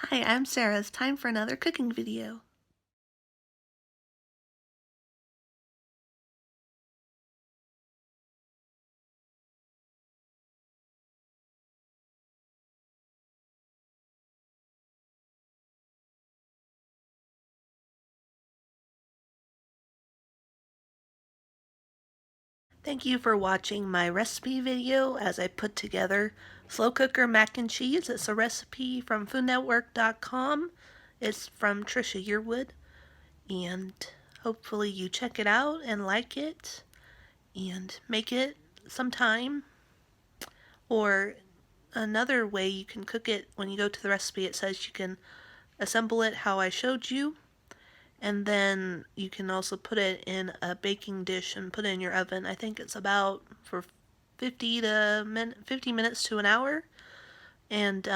Hi, I'm Sarah. It's time for another cooking video. Thank you for watching my recipe video as I put together slow cooker mac and cheese. It's a recipe from foodnetwork.com. It's from Trisha Yearwood, and hopefully you check it out and like it and make it sometime. Or another way you can cook it, when you go to the recipe, it says you can assemble it how I showed you. And then you can also put it in a baking dish and put it in your oven. I think it's about for 50 minutes to an hour. And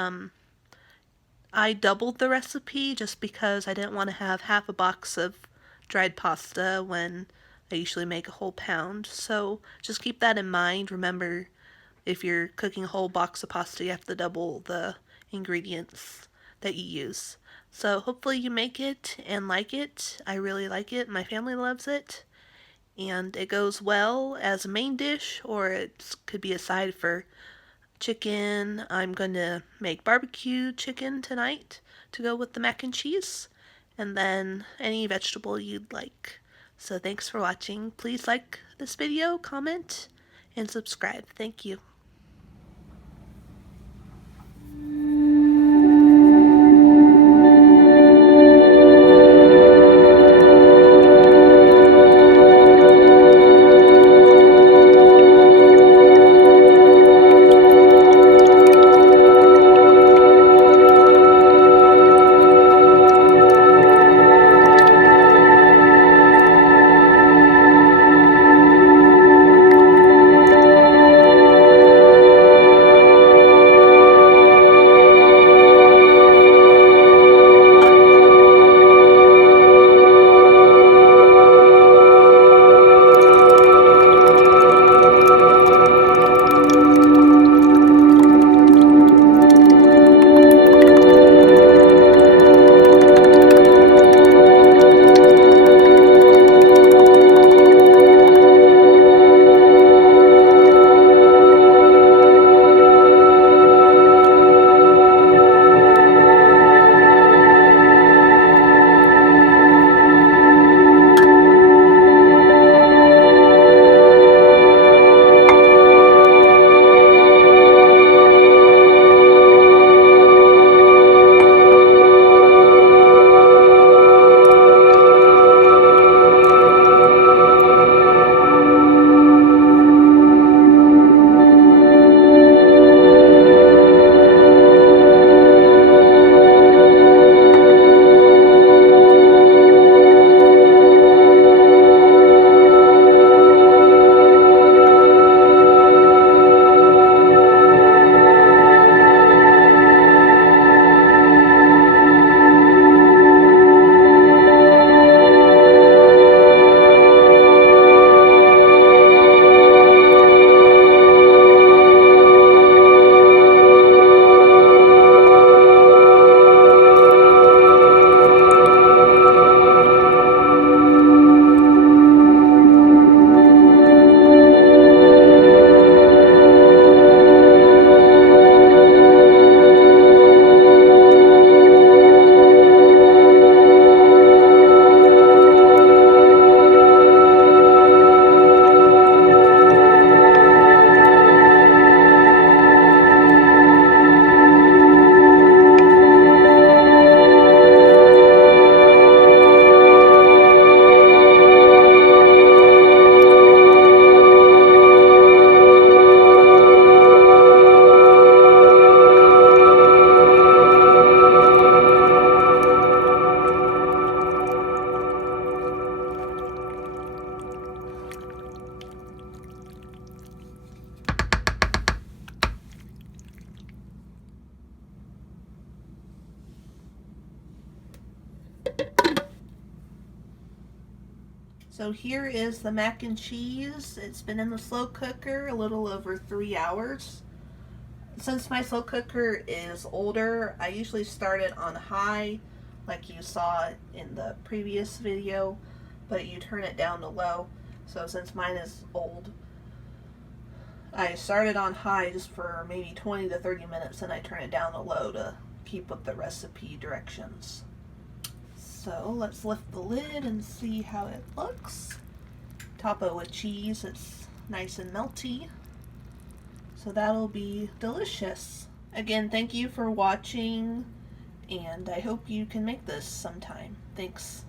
I doubled the recipe just because I didn't want to have half a box of dried pasta when I usually make a whole pound. So just keep that in mind. Remember, if you're cooking a whole box of pasta, you have to double the ingredients that you use. So hopefully you make it and like it. I really like it. My family loves it. And it goes well as a main dish, or it could be a side for chicken. I'm going to make barbecue chicken tonight to go with the mac and cheese. And then any vegetable you'd like. So thanks for watching. Please like this video, comment, and subscribe. Thank you. So here is the mac and cheese. It's been in the slow cooker a little over 3 hours. Since my slow cooker is older, I usually start it on high, like you saw in the previous video, but you turn it down to low. So since mine is old, I start it on high just for maybe 20 to 30 minutes, and I turn it down to low to keep with the recipe directions. So let's lift the lid and see how it looks. Top it with cheese, it's nice and melty. So that'll be delicious. Again, thank you for watching, and I hope you can make this sometime. Thanks.